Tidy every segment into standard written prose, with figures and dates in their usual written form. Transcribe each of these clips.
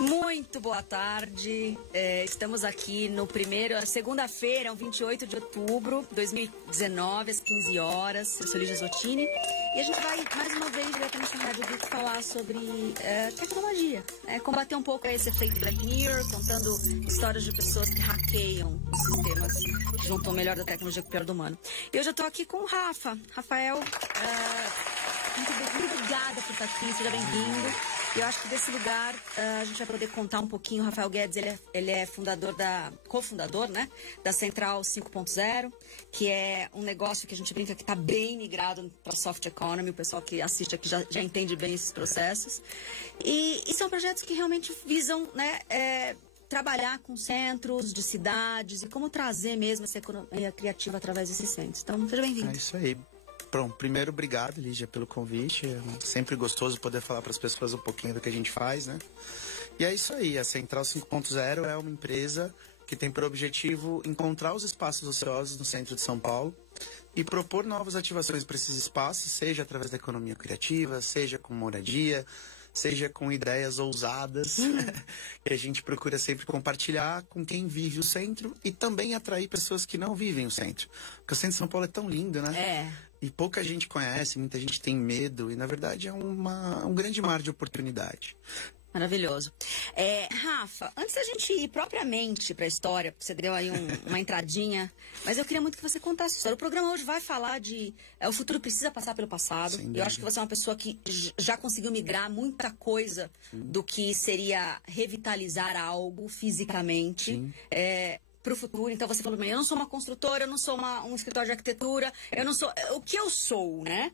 Muito boa tarde, estamos aqui no segunda-feira, 28 de outubro de 2019, às 15 horas, eu sou Lígia Zottini e a gente vai mais uma vez diretamente na Rádio Geek falar sobre tecnologia, combater um pouco esse efeito Black Mirror, contando histórias de pessoas que hackeiam os sistemas, juntam o melhor da tecnologia com o pior do humano. E hoje eu estou aqui com o Rafael, muito obrigada por estar aqui, seja bem-vindo. Eu acho que desse lugar a gente vai poder contar um pouquinho. O Rafael Guedes, ele é cofundador, né, da Central 5.0, que é um negócio que a gente brinca que está bem migrado para soft economy. O pessoal que assiste aqui já entende bem esses processos. E são projetos que realmente visam, né, trabalhar com centros de cidades e como trazer mesmo essa economia criativa através desses centros. Então, seja bem-vindo. É isso aí. Pronto, primeiro, obrigado, Lígia, pelo convite. É sempre gostoso poder falar para as pessoas um pouquinho do que a gente faz, né? E é isso aí, a Central 5.0 é uma empresa que tem por objetivo encontrar os espaços ociosos no centro de São Paulo e propor novas ativações para esses espaços, seja através da economia criativa, seja com moradia, seja com ideias ousadas, que a gente procura sempre compartilhar com quem vive o centro e também atrair pessoas que não vivem o centro. Porque o centro de São Paulo é tão lindo, né? E pouca gente conhece, muita gente tem medo e, na verdade, é um grande mar de oportunidade. Maravilhoso. Rafa, antes da gente ir propriamente para a história, porque você deu aí uma entradinha, mas eu queria muito que você contasse a história. O programa hoje vai falar de o futuro precisa passar pelo passado. Eu acho que você é uma pessoa que já conseguiu migrar muita coisa do que seria revitalizar algo fisicamente. Para o futuro. Então você falou, eu não sou uma construtora, eu não sou um escritório de arquitetura, eu não sou o que eu sou, né?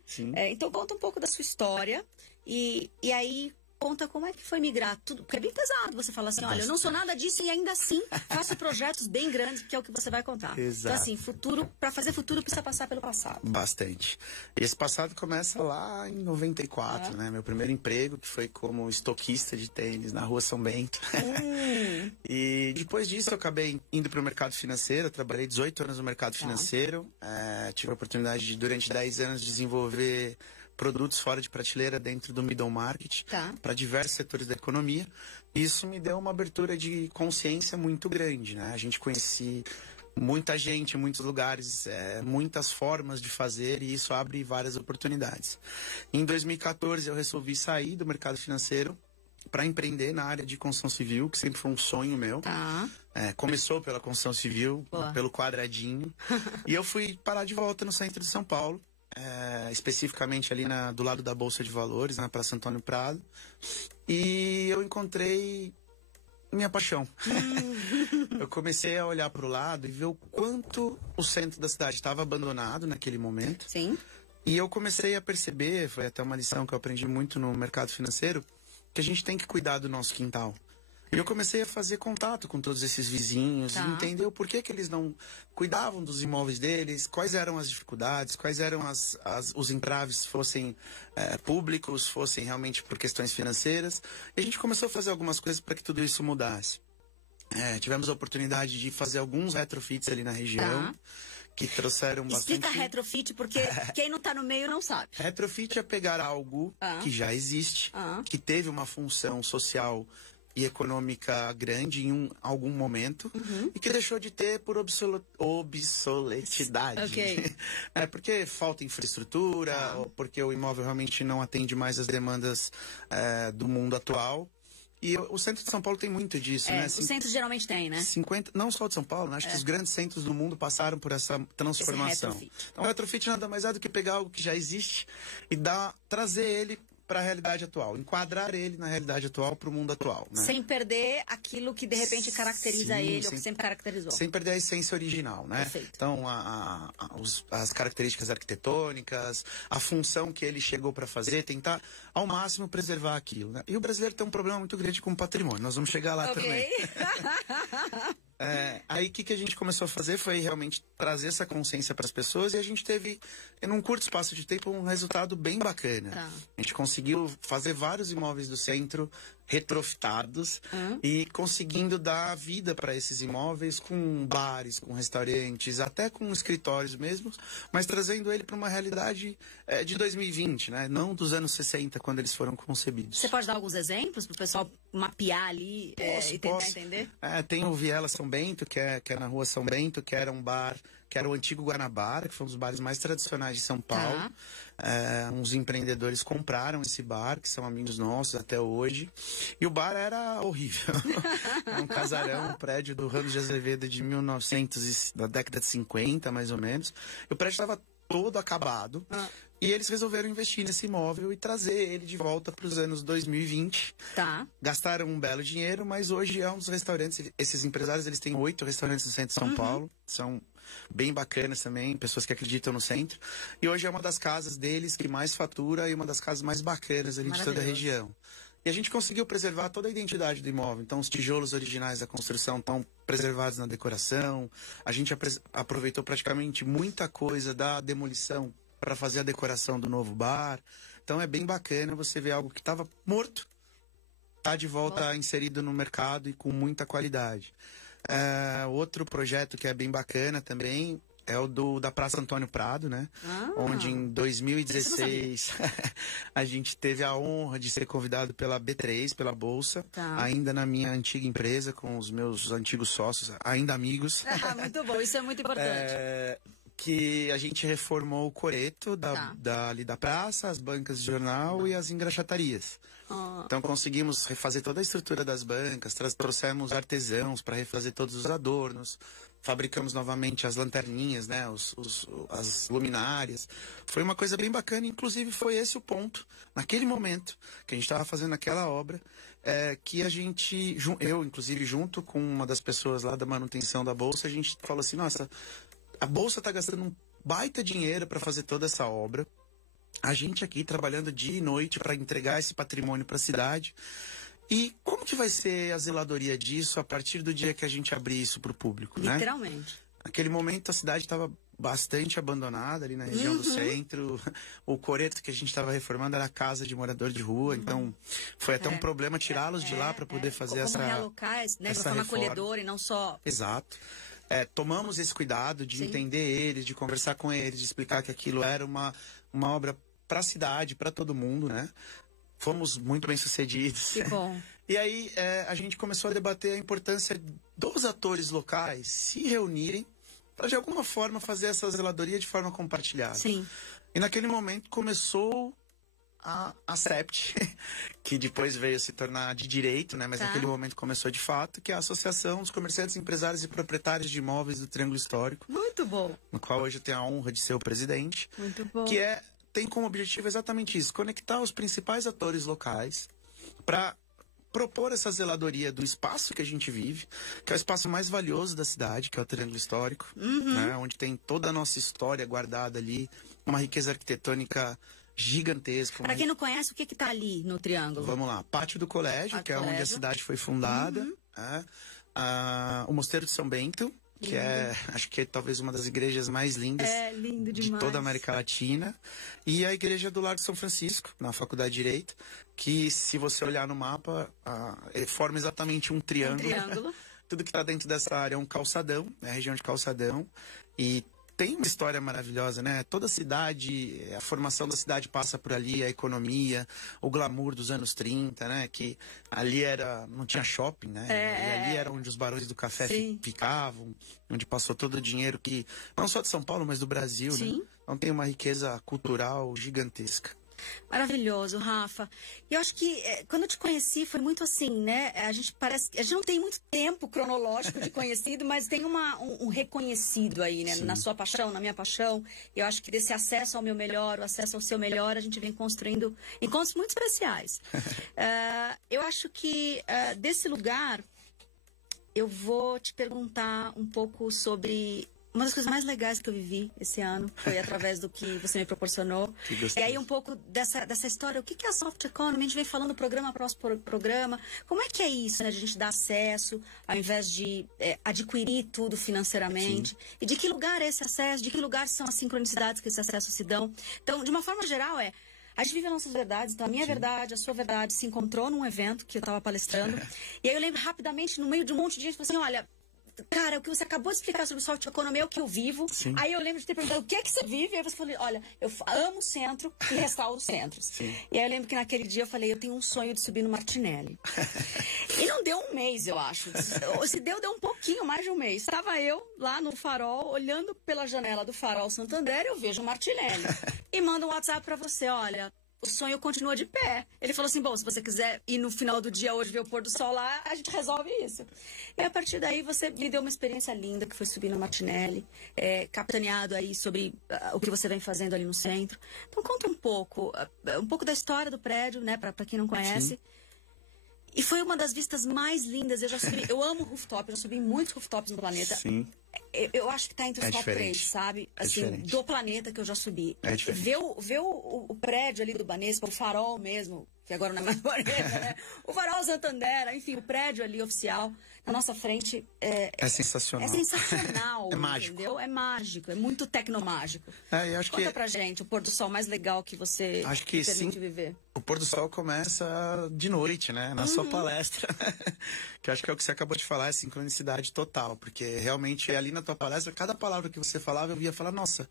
Então conta um pouco da sua história e aí conta como é que foi migrar tudo, porque é bem pesado você falar assim, olha, eu não sou nada disso e ainda assim faço projetos bem grandes, que é o que você vai contar. Exato. Então assim, para fazer futuro precisa passar pelo passado. Bastante. E esse passado começa lá em 94, né? Meu primeiro emprego, que foi como estoquista de tênis na Rua São Bento. E depois disso eu acabei indo para o mercado financeiro, eu trabalhei 18 anos no mercado financeiro, tive a oportunidade de, durante 10 anos, desenvolver produtos fora de prateleira dentro do middle market para diversos setores da economia. Isso me deu uma abertura de consciência muito grande, né? A gente conhecia muita gente, muitos lugares, muitas formas de fazer e isso abre várias oportunidades. Em 2014 eu resolvi sair do mercado financeiro para empreender na área de construção civil, que sempre foi um sonho meu. Começou pela construção civil, pelo quadradinho, e eu fui parar de volta no centro de São Paulo. Especificamente ali do lado da Bolsa de Valores, na Praça Antônio Prado, e eu encontrei minha paixão. Eu comecei a olhar para o lado e ver o quanto o centro da cidade estava abandonado naquele momento. E eu comecei a perceber, foi até uma lição que eu aprendi muito no mercado financeiro, que a gente tem que cuidar do nosso quintal. E eu comecei a fazer contato com todos esses vizinhos e entender o porquê que eles não cuidavam dos imóveis deles, quais eram as dificuldades, quais eram os entraves, fossem públicos, fossem realmente por questões financeiras. E a gente começou a fazer algumas coisas para que tudo isso mudasse. Tivemos a oportunidade de fazer alguns retrofits ali na região, que trouxeram bastante... Explica retrofit, porque quem não está no meio não sabe. Retrofit é pegar algo que já existe, que teve uma função social e econômica grande em algum momento e que deixou de ter por obsoletidade. Porque falta infraestrutura, ou porque o imóvel realmente não atende mais as demandas do mundo atual. E o centro de São Paulo tem muito disso, né? O centro geralmente tem, né? Não só de São Paulo, né? Acho que os grandes centros do mundo passaram por essa transformação. Então, o retrofit nada mais é do que pegar algo que já existe e trazer ele para a realidade atual, enquadrar ele na realidade atual, para o mundo atual, né? Sem perder aquilo que de repente caracteriza ele, ou que sempre caracterizou. Sem perder a essência original, né? Perfeito. Então, as características arquitetônicas, a função que ele chegou para fazer, tentar ao máximo preservar aquilo, né? E o brasileiro tem um problema muito grande com o patrimônio, nós vamos chegar lá também. Aí o que a gente começou a fazer foi realmente trazer essa consciência para as pessoas e a gente teve, em um curto espaço de tempo, um resultado bem bacana. A gente conseguiu fazer vários imóveis do centro retrofitados e conseguindo dar vida para esses imóveis com bares, com restaurantes, até com escritórios mesmo, mas trazendo ele para uma realidade de 2020, né? Não dos anos 60, quando eles foram concebidos. Você pode dar alguns exemplos para o pessoal mapear ali e tentar entender? Tem o Viela São Bento, que é na rua São Bento, que era um bar, que era o antigo Guanabara, que foi um dos bares mais tradicionais de São Paulo. Uns empreendedores compraram esse bar, que são amigos nossos até hoje. E o bar era horrível. Era um casarão, um prédio do Ramos de Azevedo de 1900, da década de 50, mais ou menos. E o prédio estava todo acabado. E eles resolveram investir nesse imóvel e trazer ele de volta para os anos 2020. Gastaram um belo dinheiro, mas hoje é um dos restaurantes. Esses empresários, eles têm 8 restaurantes no centro de São Paulo. São bem bacanas também, pessoas que acreditam no centro. E hoje é uma das casas deles que mais fatura e uma das casas mais bacanas ali de toda a região. E a gente conseguiu preservar toda a identidade do imóvel. Então, os tijolos originais da construção estão preservados na decoração. A gente aproveitou praticamente muita coisa da demolição para fazer a decoração do novo bar. Então, é bem bacana você ver algo que estava morto, tá de volta inserido no mercado e com muita qualidade. Outro projeto que é bem bacana também é o da Praça Antônio Prado, né? Onde em 2016 a gente teve a honra de ser convidado pela B3, pela Bolsa, ainda na minha antiga empresa, com os meus antigos sócios, ainda amigos. Muito bom, isso é muito importante. Que a gente reformou o coreto ali da praça, as bancas de jornal e as engraxatarias. Então conseguimos refazer toda a estrutura das bancas, trouxemos artesãos para refazer todos os adornos, fabricamos novamente as lanterninhas, né, as luminárias. Foi uma coisa bem bacana, inclusive foi esse o ponto, naquele momento que a gente estava fazendo aquela obra, que eu inclusive junto com uma das pessoas lá da manutenção da Bolsa, a gente falou assim, nossa, a Bolsa está gastando um baita dinheiro para fazer toda essa obra. A gente aqui trabalhando dia e noite para entregar esse patrimônio para a cidade. E como que vai ser a zeladoria disso a partir do dia que a gente abrir isso para o público, né? Literalmente. Naquele momento a cidade estava bastante abandonada ali na região do centro. O coreto que a gente estava reformando era a casa de morador de rua. Então foi até um problema tirá-los de lá para poder fazer essa realocar, né, de forma acolhedora e não só... Exato. Tomamos esse cuidado de entender eles, de conversar com eles, de explicar que aquilo era uma obra para a cidade, para todo mundo, né? Fomos muito bem sucedidos. Que bom. E aí a gente começou a debater a importância dos atores locais se reunirem para de alguma forma fazer essa zeladoria de forma compartilhada. Sim. E naquele momento começou a SEPT, que depois veio se tornar de direito, né? Mas naquele momento começou de fato, que é a Associação dos Comerciantes, Empresários e Proprietários de Imóveis do Triângulo Histórico. Muito bom. No qual hoje eu tenho a honra de ser o presidente. Muito bom. Que tem como objetivo exatamente isso, conectar os principais atores locais para propor essa zeladoria do espaço que a gente vive, que é o espaço mais valioso da cidade, que é o Triângulo Histórico, né? Onde tem toda a nossa história guardada ali, uma riqueza arquitetônica gigantesca. Para quem não conhece, o que está ali no Triângulo? Vamos lá, Pátio do Colégio, que é onde a cidade foi fundada, o Mosteiro de São Bento, que acho que é talvez uma das igrejas mais lindas de toda a América Latina, e a igreja do Largo São Francisco, na Faculdade de Direito, que se você olhar no mapa, forma exatamente um triângulo. Tudo que está dentro dessa área é um calçadão, é a região de calçadão, e tem uma história maravilhosa, né? Toda a cidade, a formação da cidade passa por ali, a economia, o glamour dos anos 30, né? Que ali não tinha shopping, né? E ali era onde os barões do café ficavam, onde passou todo o dinheiro que, não só de São Paulo, mas do Brasil, né? Então tem uma riqueza cultural gigantesca. Maravilhoso, Rafa. E eu acho que quando eu te conheci foi muito assim, né? A gente não tem muito tempo cronológico de conhecido, mas tem um reconhecido aí, né? Na sua paixão, na minha paixão. Eu acho que desse acesso ao meu melhor, o acesso ao seu melhor, a gente vem construindo encontros muito especiais. Eu acho que desse lugar eu vou te perguntar um pouco sobre... Uma das coisas mais legais que eu vivi esse ano foi através do que você me proporcionou. E aí um pouco dessa história, o que é a Soft Economy? A gente vem falando programa após programa. Como é que é isso, né? De a gente dar acesso, ao invés de adquirir tudo financeiramente? E de que lugar é esse acesso? De que lugar são as sincronicidades que esse acesso se dão? Então, de uma forma geral, A gente vive as nossas verdades, então a minha verdade, a sua verdade se encontrou num evento que eu estava palestrando. E aí eu lembro rapidamente, no meio de um monte de gente, falei assim, olha, cara, o que você acabou de explicar sobre soft economy é o que eu vivo. Sim. Aí eu lembro de ter perguntado o que é que você vive. E aí você falou, olha, eu amo o centro e restauro os centros. Sim. E aí eu lembro que naquele dia eu falei, eu tenho um sonho de subir no Martinelli. E não deu um mês, eu acho. Se deu um pouquinho mais de um mês. Estava eu lá no Farol, olhando pela janela do Farol Santander, eu vejo o Martinelli. E mando um WhatsApp pra você, olha, o sonho continua de pé. Ele falou assim, bom, se você quiser ir no final do dia hoje ver o pôr do sol lá, a gente resolve isso. E a partir daí você me deu uma experiência linda, que foi subir no Martinelli, capitaneado aí sobre o que você vem fazendo ali no centro. Então conta um pouco da história do prédio, né, pra quem não conhece. Sim. E foi uma das vistas mais lindas. Eu já subi, eu amo rooftop, eu já subi em muitos rooftops no planeta. Sim. Eu acho que tá entre os top 3, sabe? Assim, diferente. do planeta que eu já subi. É diferente. Ver o prédio ali do Banespa, o Farol mesmo, que agora não é mais Banespa, né? O Farol Santander, enfim, o prédio ali oficial, na nossa frente. É sensacional. É sensacional. É mágico. Entendeu? É mágico, é muito tecnomágico. Eu acho Conta pra gente o pôr do sol mais legal que você acho que permite sim. viver. O pôr do sol começa de noite, né? Na sua palestra. Que eu acho que é o que você acabou de falar, é sincronicidade total. Porque realmente ali na tua palestra, cada palavra que você falava, eu ia falar, nossa,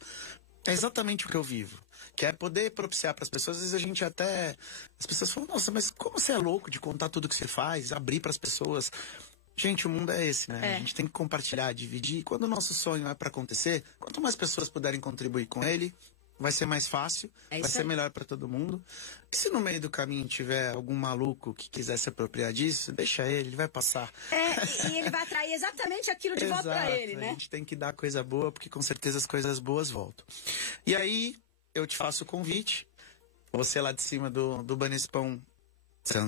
é exatamente o que eu vivo. Que é poder propiciar para as pessoas. Às vezes a gente até... As pessoas falam, nossa, mas como você é louco de contar tudo que você faz, abrir para as pessoas... Gente, o mundo é esse, né? A gente tem que compartilhar, dividir. E quando o nosso sonho é para acontecer, quanto mais pessoas puderem contribuir com ele, vai ser mais fácil, vai ser melhor para todo mundo. E se no meio do caminho tiver algum maluco que quiser se apropriar disso, deixa ele vai passar. E ele vai atrair exatamente aquilo de volta para ele, né? A gente tem que dar coisa boa, porque com certeza as coisas boas voltam. E aí, eu te faço o convite. Você lá de cima do Banespão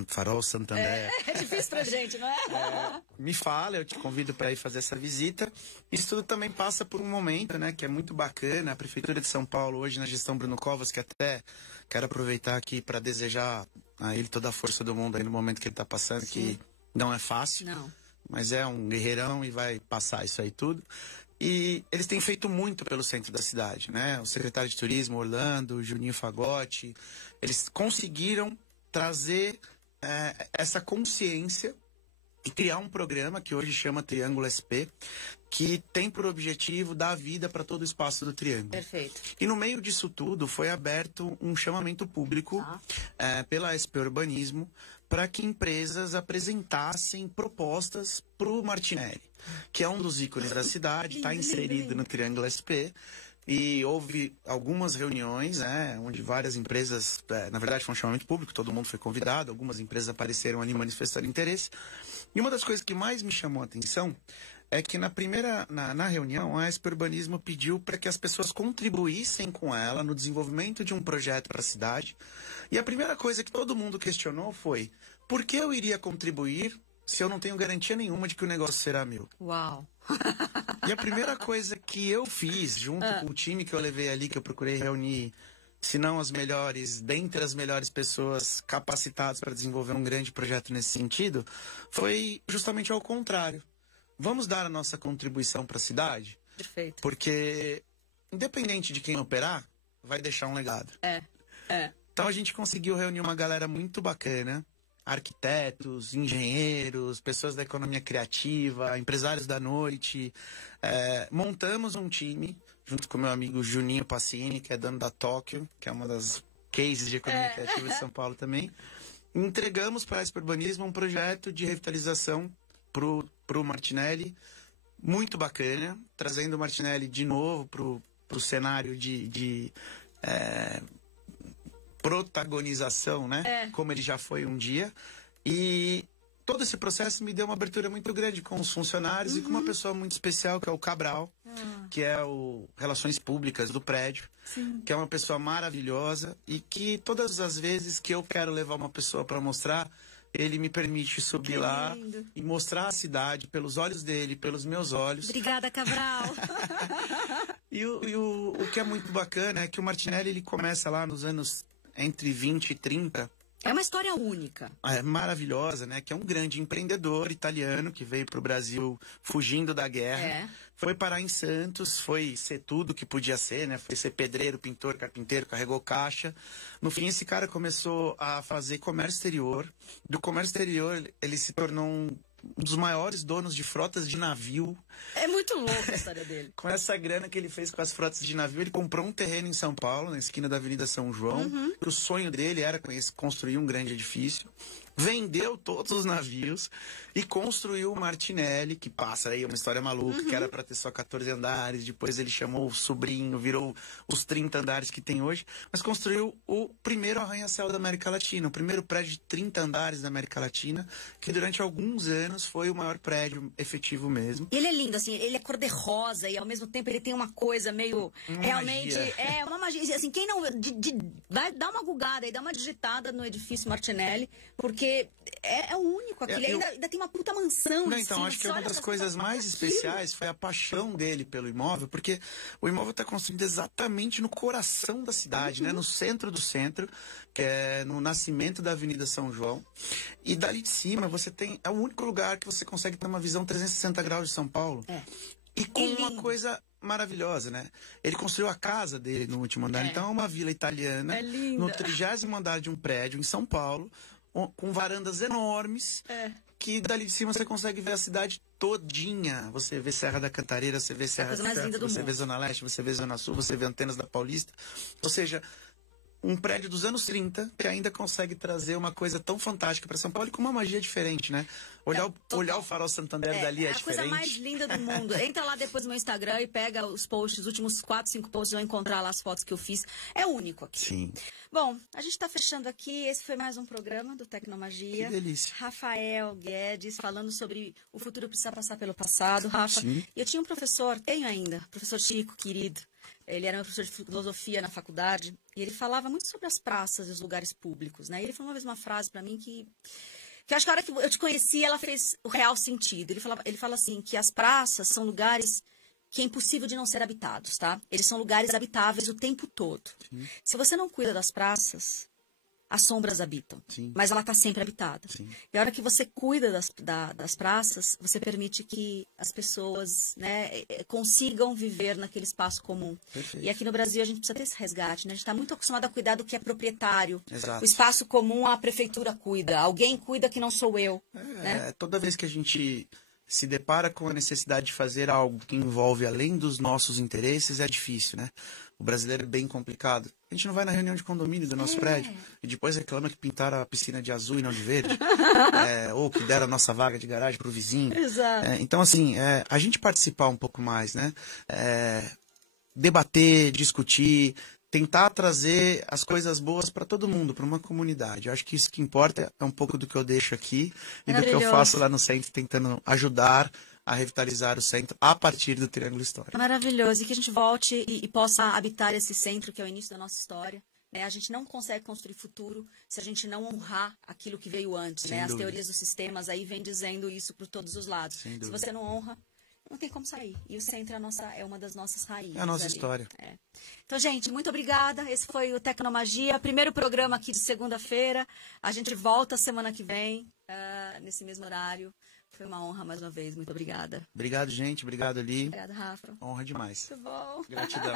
Farol Santander. É difícil pra gente, não é? Me fala, eu te convido para ir fazer essa visita. Isso tudo também passa por um momento, né, que é muito bacana. A Prefeitura de São Paulo, hoje na gestão Bruno Covas, que até quero aproveitar aqui para desejar a ele toda a força do mundo aí no momento que ele está passando, que não é fácil. Não. Mas é um guerreirão e vai passar isso aí tudo. E eles têm feito muito pelo centro da cidade, né? O secretário de Turismo, Orlando, Juninho Fagotti, eles conseguiram trazer essa consciência e criar um programa que hoje chama Triângulo SP, que tem por objetivo dar vida para todo o espaço do Triângulo. Perfeito. E no meio disso tudo foi aberto um chamamento público pela SP Urbanismo para que empresas apresentassem propostas para o Martinelli, que é um dos ícones da cidade, está inserido no Triângulo SP. E houve algumas reuniões, né, onde várias empresas, na verdade foi um chamamento público, todo mundo foi convidado, algumas empresas apareceram ali manifestando interesse. E uma das coisas que mais me chamou a atenção é que na reunião a SP Urbanismo pediu para que as pessoas contribuíssem com ela no desenvolvimento de um projeto para a cidade. E a primeira coisa que todo mundo questionou foi, por que eu iria contribuir se eu não tenho garantia nenhuma de que o negócio será meu? Uau! E a primeira coisa que eu fiz, junto com o time que eu levei ali, que eu procurei reunir, se não as melhores, dentre as melhores pessoas capacitadas para desenvolver um grande projeto nesse sentido, foi justamente ao contrário. Vamos dar a nossa contribuição para a cidade? Perfeito. Porque, independente de quem operar, vai deixar um legado. Então a gente conseguiu reunir uma galera muito bacana, arquitetos, engenheiros, pessoas da economia criativa, empresários da noite. Montamos um time, junto com meu amigo Juninho Passini, que é dono da Tóquio, que é uma das cases de economia criativa de São Paulo também. Entregamos para a SP Urbanismo um projeto de revitalização pro Martinelli, muito bacana, trazendo o Martinelli de novo pro cenário de protagonização, né? Como ele já foi um dia. E todo esse processo me deu uma abertura muito grande com os funcionários e com uma pessoa muito especial, que é o Cabral, que é o Relações Públicas do prédio, que é uma pessoa maravilhosa e que todas as vezes que eu quero levar uma pessoa para mostrar, ele me permite subir lá e mostrar a cidade pelos olhos dele, pelos meus olhos. Obrigada, Cabral. E o que é muito bacana é que o Martinelli ele começa lá nos anos entre 20 e 30 É uma história única. É maravilhosa, né? Que é um grande empreendedor italiano que veio para o Brasil fugindo da guerra. Foi parar em Santos, foi ser tudo que podia ser, né? Foi ser pedreiro, pintor, carpinteiro, carregou caixa. No fim, esse cara começou a fazer comércio exterior. Do comércio exterior, ele se tornou um dos maiores donos de frotas de navio. É muito louca a história dele. Com essa grana que ele fez com as frotas de navio, ele comprou um terreno em São Paulo, na esquina da Avenida São João. O sonho dele era construir um grande edifício. Vendeu todos os navios e construiu o Martinelli, que passa aí uma história maluca, que era para ter só 14 andares. Depois ele chamou o sobrinho, virou os 30 andares que tem hoje. Mas construiu o primeiro arranha-céu da América Latina, o primeiro prédio de 30 andares da América Latina, que durante alguns anos foi o maior prédio efetivo mesmo. E ele é lindo, assim, ele é cor-de-rosa e ao mesmo tempo ele tem uma coisa meio... realmente, magia. Uma magia. Assim, quem não... vai dar uma gugada aí, dá uma digitada no edifício Martinelli, porque é o único aqui. Ainda tem uma puta mansão. Não, então, acho que uma das coisas mais especiais foi a paixão dele pelo imóvel, porque o imóvel está construído exatamente no coração da cidade, né? No centro do centro, que é no nascimento da Avenida São João. E dali de cima você tem... É o único lugar que você consegue ter uma visão 360 graus de São Paulo. E com uma coisa maravilhosa, né? Ele construiu a casa dele no último andar. Então é uma vila italiana, no 30º andar de um prédio em São Paulo, com varandas enormes, que dali de cima você consegue ver a cidade todinha. Você vê Serra da Cantareira, você vê Serra do Canto, você vê Zona Leste, você vê Zona Sul, você vê Antenas da Paulista. Ou seja, um prédio dos anos 30 que ainda consegue trazer uma coisa tão fantástica para São Paulo e com uma magia diferente, né? Olhar o Farol Santander dali é diferente. É a coisa mais linda do mundo. Entra lá depois no meu Instagram e pega os posts, os últimos 4, 5 posts, vão encontrar lá as fotos que eu fiz. É único aqui. Sim. Bom, a gente está fechando aqui. Esse foi mais um programa do Tecnomagia. Que delícia. Rafael Guedes, falando sobre o futuro precisa passar pelo passado. Rafa, Sim. eu tinha um professor, tenho ainda, professor Chico, querido. Ele era meu professor de filosofia na faculdade e ele falava muito sobre as praças e os lugares públicos, né? Ele falou uma vez uma frase para mim que acho que a hora que eu te conheci, ela fez o real sentido. Ele fala assim, que as praças são lugares que é impossível de não ser habitados, tá? Eles são lugares habitáveis o tempo todo. Sim. Se você não cuida das praças, as sombras habitam. Sim. Mas ela está sempre habitada. Sim. E a hora que você cuida das praças, você permite que as pessoas, né, consigam viver naquele espaço comum. Perfeito. E aqui no Brasil a gente precisa ter esse resgate, né? A gente está muito acostumado a cuidar do que é proprietário. Exato. O espaço comum a prefeitura cuida. Alguém cuida que não sou eu. Né? Toda vez que a gente se depara com a necessidade de fazer algo que envolve além dos nossos interesses, é difícil, né? O brasileiro é bem complicado. A gente não vai na reunião de condomínio do nosso prédio e depois reclama que pintaram a piscina de azul e não de verde. Ou que deram a nossa vaga de garagem para o vizinho. Exato. Então, assim, a gente participar um pouco mais, né? Debater, discutir, tentar trazer as coisas boas para todo mundo, para uma comunidade. Eu acho que isso que importa é um pouco do que eu deixo aqui e do que eu faço lá no centro, tentando ajudar a revitalizar o centro a partir do Triângulo Histórico. Maravilhoso. E que a gente volte e possa habitar esse centro, que é o início da nossa história. Né? A gente não consegue construir futuro se a gente não honrar aquilo que veio antes. Né? As teorias dos sistemas aí vêm dizendo isso por todos os lados. Se você não honra, não tem como sair. E o centro é uma das nossas raízes. É a nossa história. Então, gente, muito obrigada. Esse foi o Tecnomagia, primeiro programa aqui de segunda-feira. A gente volta semana que vem, nesse mesmo horário. Foi uma honra mais uma vez. Muito obrigada. Obrigado, gente. Obrigado, Ali. Obrigada, Rafa. Honra demais. Muito bom. Gratidão.